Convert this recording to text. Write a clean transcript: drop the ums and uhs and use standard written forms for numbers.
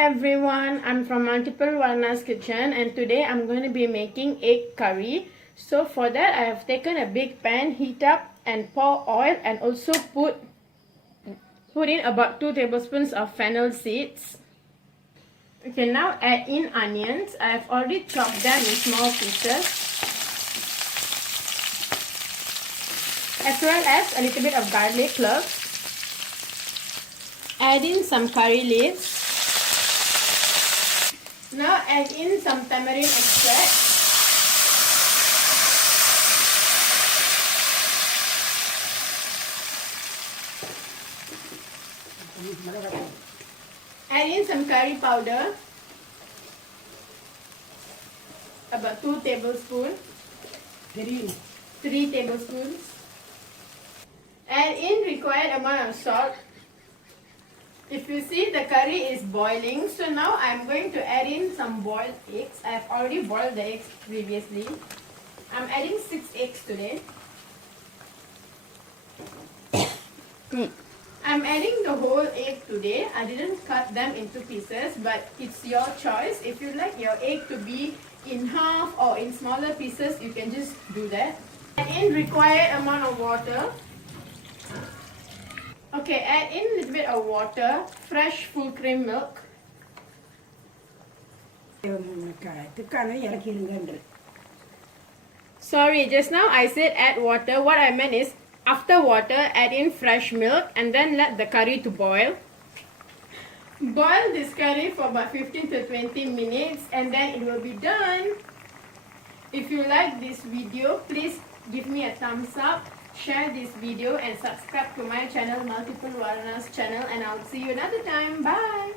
everyone, I'm from Multiple Warnas kitchen and today I'm going to be making egg curry. So for that I have taken a big pan, heat up and pour oil and also put in about 2 tablespoons of fennel seeds. Okay, now add in onions. I have already chopped them in small pieces, as well as a little bit of garlic cloves. Add in some curry leaves. Now add in some tamarind extract. Add in some curry powder, about 2 tablespoons. 3 tablespoons. Add in required amount of salt. If you see, the curry is boiling, so now I'm going to add in some boiled eggs. I have already boiled the eggs previously. I'm adding 6 eggs today. I'm adding the whole egg today. I didn't cut them into pieces, but it's your choice. If you like your egg to be in half or in smaller pieces, you can just do that. Add in required amount of water. Okay, add in a little bit of water, fresh full cream milk. Sorry, just now I said add water. What I meant is after water, add in fresh milk and then let the curry to boil. Boil this curry for about 15 to 20 minutes and then it will be done. If you like this video, please give me a thumbs up. Share this video and subscribe to my channel, Multiple Warnas channel, and I'll see you another time. Bye!